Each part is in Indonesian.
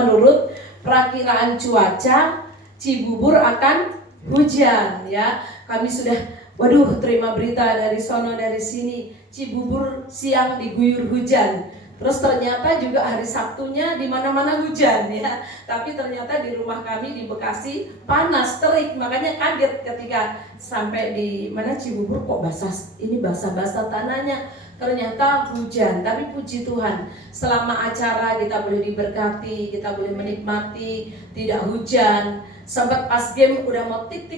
menurut perakiraan cuaca Cibubur akan hujan ya. Kami sudah terima berita dari sono dari sini, Cibubur siang diguyur hujan. Terus ternyata juga hari Sabtunya di mana-mana hujan ya. Tapi ternyata di rumah kami di Bekasi panas terik, makanya kaget ketika sampai di mana Cibubur kok basah-basah tanahnya. Ternyata hujan, tapi puji Tuhan selama acara kita boleh diberkati, kita boleh menikmati, tidak hujan. Sempat pas game udah mau tik,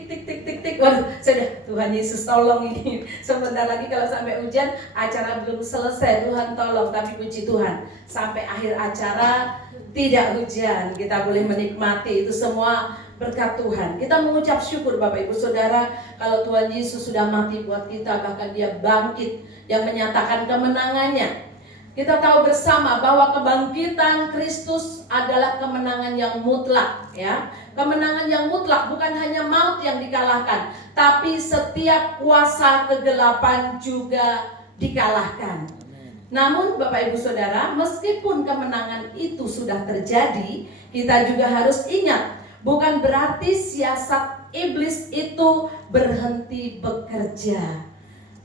waduh sudah, Tuhan Yesus tolong ini. Sebentar lagi kalau sampai hujan, acara belum selesai, Tuhan tolong. Tapi puji Tuhan sampai akhir acara tidak hujan, kita boleh menikmati, itu semua berkat Tuhan. Kita mengucap syukur Bapak Ibu Saudara, kalau Tuhan Yesus sudah mati buat kita, bahkan Dia bangkit yang menyatakan kemenangannya. Kita tahu bersama bahwa kebangkitan Kristus adalah kemenangan yang mutlak ya. Kemenangan yang mutlak, bukan hanya maut yang dikalahkan, tapi setiap kuasa kegelapan juga dikalahkan. Namun Bapak Ibu Saudara, meskipun kemenangan itu sudah terjadi, kita juga harus ingat, bukan berarti siasat iblis itu berhenti bekerja,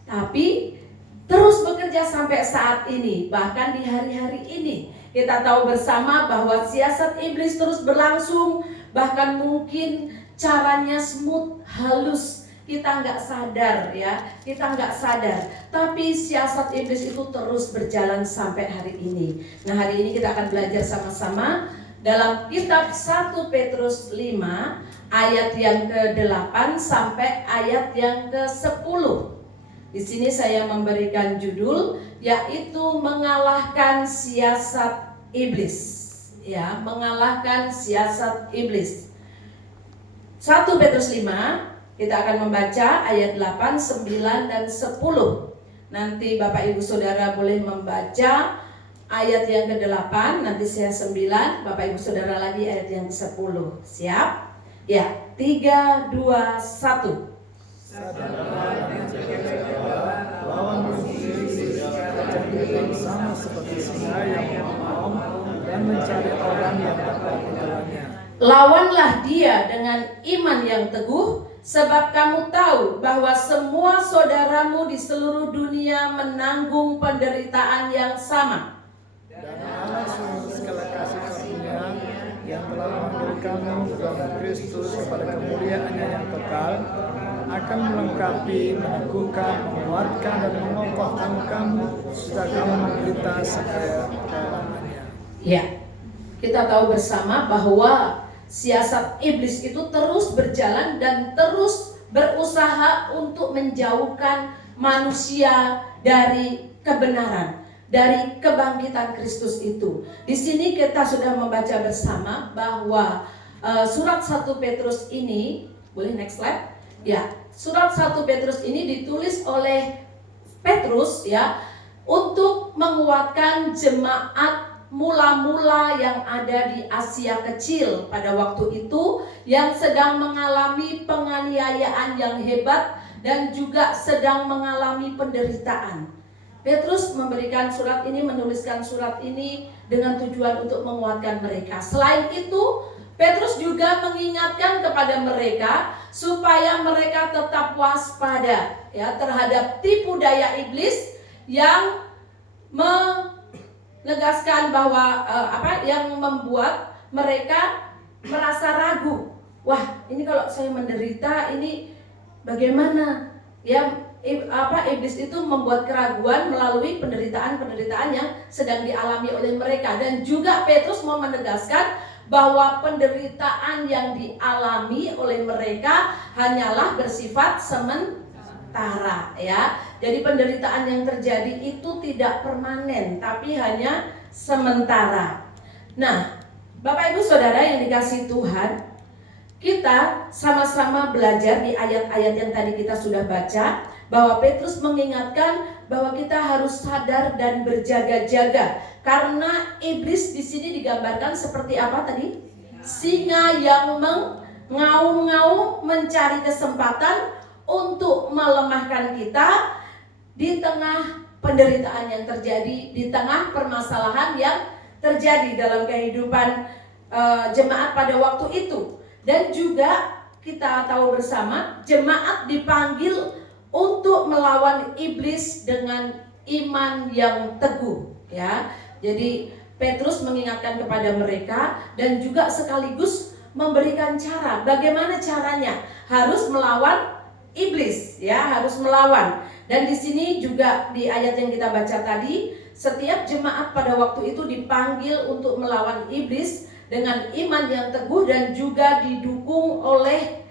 tapi terus bekerja sampai saat ini. Bahkan di hari-hari ini kita tahu bersama bahwa siasat iblis terus berlangsung. Bahkan mungkin caranya smooth, halus, kita nggak sadar ya, kita nggak sadar. Tapi siasat iblis itu terus berjalan sampai hari ini. Nah, hari ini kita akan belajar sama-sama dalam kitab 1 Petrus 5 ayat yang ke-8 sampai ayat yang ke-10. Di sini saya memberikan judul yaitu mengalahkan siasat iblis. Ya, mengalahkan siasat iblis. 1 Petrus 5, kita akan membaca ayat 8, 9 dan 10. Nanti Bapak Ibu Saudara boleh membaca ayat yang ke-8, nanti saya 9, Bapak Ibu Saudara lagi ayat yang ke-10. Siap? Ya, 3 2 1. Sama seperti singa yang mau dan mencari orang yang dapat menolongnya. Lawanlah dia dengan iman yang teguh, sebab kamu tahu bahwa semua saudaramu di seluruh dunia menanggung penderitaan yang sama. Dan Allah segala kasih karunia yang telah memanggil kamu dalam Kristus kepada kemuliaannya yang kekal, akan melengkapi, meneguhkan, menguatkan dan mengokohkan kamu sudah kamu menderita segala kelamannya. Ya, kita tahu bersama bahwa siasat iblis itu terus berjalan dan terus berusaha untuk menjauhkan manusia dari kebenaran, dari kebangkitan Kristus itu. Di sini kita sudah membaca bersama bahwa surat 1 Petrus ini, boleh next slide? Ya, surat 1 Petrus ini ditulis oleh Petrus ya untuk menguatkan jemaat mula-mula yang ada di Asia Kecil pada waktu itu, yang sedang mengalami penganiayaan yang hebat dan juga sedang mengalami penderitaan. Petrus memberikan surat ini, menuliskan surat ini dengan tujuan untuk menguatkan mereka. Selain itu, Petrus juga mengingatkan kepada mereka supaya mereka tetap waspada ya terhadap tipu daya iblis yang menegaskan bahwa yang membuat mereka merasa ragu. Wah, ini kalau saya menderita ini bagaimana? Ya, iblis itu membuat keraguan melalui penderitaan-penderitaan yang sedang dialami oleh mereka. Dan juga Petrus mau menegaskan bahwa penderitaan yang dialami oleh mereka hanyalah bersifat sementara ya. Jadi penderitaan yang terjadi itu tidak permanen, tapi hanya sementara. Nah, Bapak Ibu Saudara yang dikasihi Tuhan, kita sama-sama belajar di ayat-ayat yang tadi kita sudah baca, bahwa Petrus mengingatkan bahwa kita harus sadar dan berjaga-jaga. Karena iblis di sini digambarkan seperti apa tadi? Singa yang mengaum-ngaum mencari kesempatan untuk melemahkan kita di tengah penderitaan yang terjadi, di tengah permasalahan yang terjadi dalam kehidupan jemaat pada waktu itu. Dan juga kita tahu bersama jemaat dipanggil untuk melawan iblis dengan iman yang teguh, ya. Jadi Petrus mengingatkan kepada mereka dan juga sekaligus memberikan cara. Bagaimana caranya? Harus melawan iblis, ya, harus melawan. Dan di sini juga di ayat yang kita baca tadi, setiap jemaat pada waktu itu dipanggil untuk melawan iblis dengan iman yang teguh dan juga didukung oleh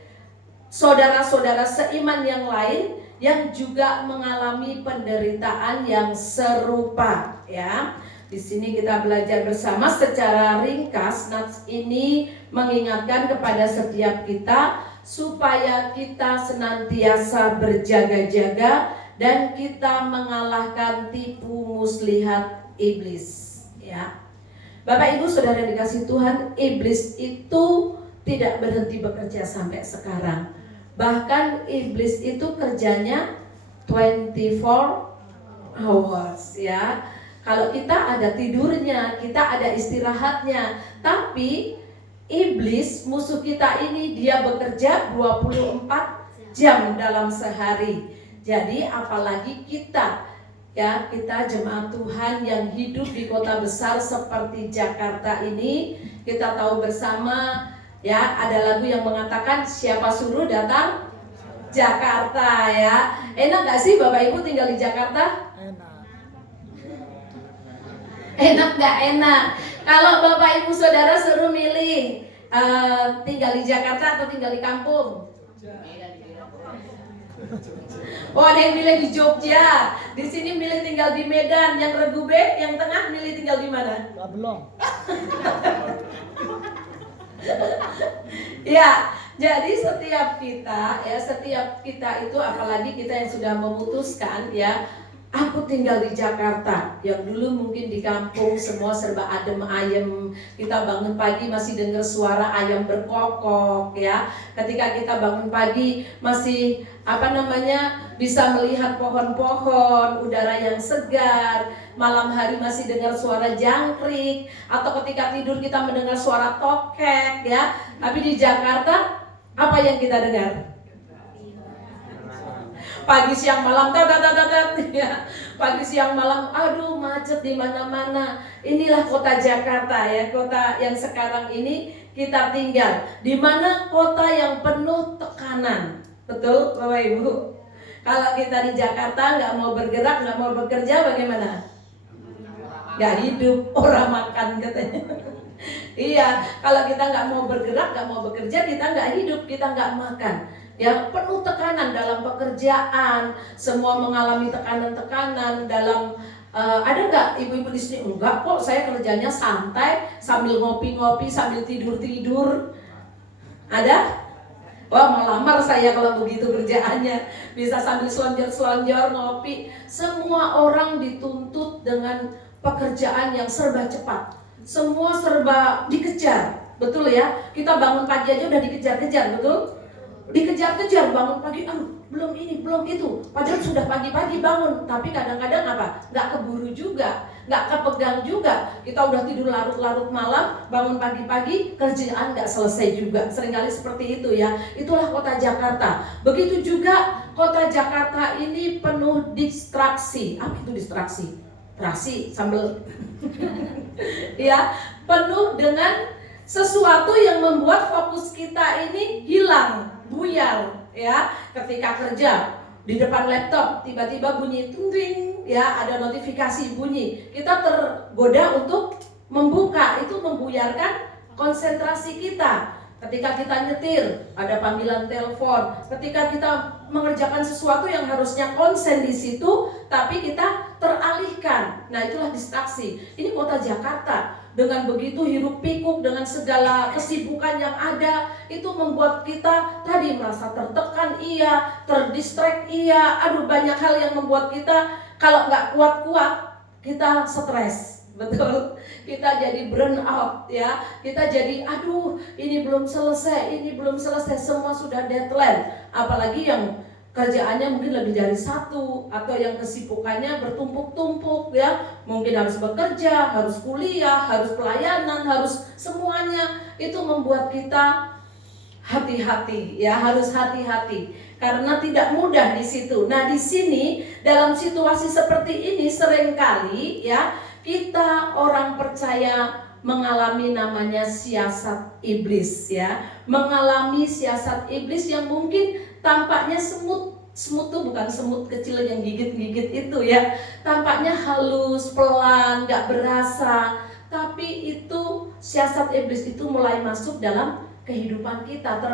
saudara-saudara seiman yang lain yang juga mengalami penderitaan yang serupa, ya. Di sini kita belajar bersama secara ringkas. Nats ini mengingatkan kepada setiap kita supaya kita senantiasa berjaga-jaga dan kita mengalahkan tipu muslihat iblis, ya. Bapak Ibu Saudara yang dikasih Tuhan, iblis itu tidak berhenti bekerja sampai sekarang. Bahkan iblis itu kerjanya 24 hours, ya. Kalau kita ada tidurnya, kita ada istirahatnya. Tapi iblis musuh kita ini dia bekerja 24 jam dalam sehari. Jadi apalagi kita, ya, kita jemaat Tuhan yang hidup di kota besar seperti Jakarta ini. Kita tahu bersama, ya, ada lagu yang mengatakan siapa suruh datang Jakarta, ya. Enak gak sih Bapak Ibu tinggal di Jakarta? Enak gak enak? Kalau Bapak Ibu Saudara suruh milih tinggal di Jakarta atau tinggal di kampung? Oh, ada yang milih di Jogja. Di sini milih tinggal di Medan. Yang Regu B, yang tengah milih tinggal di mana? Belum. Ya, jadi setiap kita itu, apalagi kita yang sudah memutuskan, ya, aku tinggal di Jakarta. Yang dulu mungkin di kampung semua serba adem ayem. Kita bangun pagi masih dengar suara ayam berkokok, ya. Ketika kita bangun pagi masih bisa melihat pohon-pohon, udara yang segar. Malam hari masih dengar suara jangkrik, atau ketika tidur kita mendengar suara tokek, ya. Tapi di Jakarta apa yang kita dengar? Pagi siang malam ya. Pagi siang malam, aduh macet di mana-mana. Inilah kota Jakarta, ya, kota yang sekarang ini kita tinggal. Di mana kota yang penuh tekanan. Betul Bapak Ibu? Kalau kita di Jakarta nggak mau bergerak, nggak mau bekerja, bagaimana? Nggak hidup, orang makan katanya. Iya, kalau kita nggak mau bergerak, nggak mau bekerja, kita nggak hidup, kita nggak makan. Ya, penuh tekanan dalam pekerjaan, semua mengalami tekanan-tekanan dalam ada nggak ibu-ibu di sini? Enggak kok, saya kerjanya santai sambil ngopi-ngopi, sambil tidur-tidur. Ada? Wah, mau lamar saya kalau begitu kerjaannya. Bisa sambil selonjor-selonjor, ngopi. Semua orang dituntut dengan pekerjaan yang serba cepat. Semua serba dikejar. Betul ya? Kita bangun pagi aja udah dikejar-kejar, betul? Dikejar-kejar, bangun pagi, belum ini, belum itu. Padahal sudah pagi-pagi bangun, tapi kadang-kadang apa? Nggak keburu juga, nggak kepegang juga. Kita udah tidur larut-larut malam, bangun pagi-pagi, kerjaan nggak selesai juga. Seringkali seperti itu, ya. Itulah kota Jakarta. Begitu juga kota Jakarta ini penuh distraksi. Apa itu distraksi? Terasi, sambal. Ya, penuh dengan sesuatu yang membuat fokus kita ini hilang, buyar, ya. Ketika kerja di depan laptop tiba-tiba bunyi ting, ya, ada notifikasi bunyi, kita tergoda untuk membuka, itu membuyarkan konsentrasi kita. Ketika kita nyetir ada panggilan telepon, ketika kita mengerjakan sesuatu yang harusnya konsen di situ tapi kita teralihkan. Nah, itulah distraksi. Ini kota Jakarta dengan begitu hiruk pikuk, dengan segala kesibukan yang ada, itu membuat kita tadi merasa tertekan, iya, terdistract, iya. Aduh, banyak hal yang membuat kita kalau nggak kuat-kuat kita stres, betul. Kita jadi burn out, ya. Kita jadi aduh, ini belum selesai, semua sudah deadline. Apalagi yang kerjaannya mungkin lebih dari satu, atau yang kesibukannya bertumpuk-tumpuk, ya. Mungkin harus bekerja, harus kuliah, harus pelayanan, harus semuanya. itu membuat kita hati-hati ya, harus hati-hati karena tidak mudah di situ. Nah, di sini dalam situasi seperti ini seringkali ya kita orang percaya mengalami namanya siasat iblis ya, mengalami siasat iblis yang mungkin tampaknya semut itu bukan semut kecil yang gigit-gigit itu ya, tampaknya halus, pelan, gak berasa, tapi itu siasat iblis itu mulai masuk dalam kehidupan kita.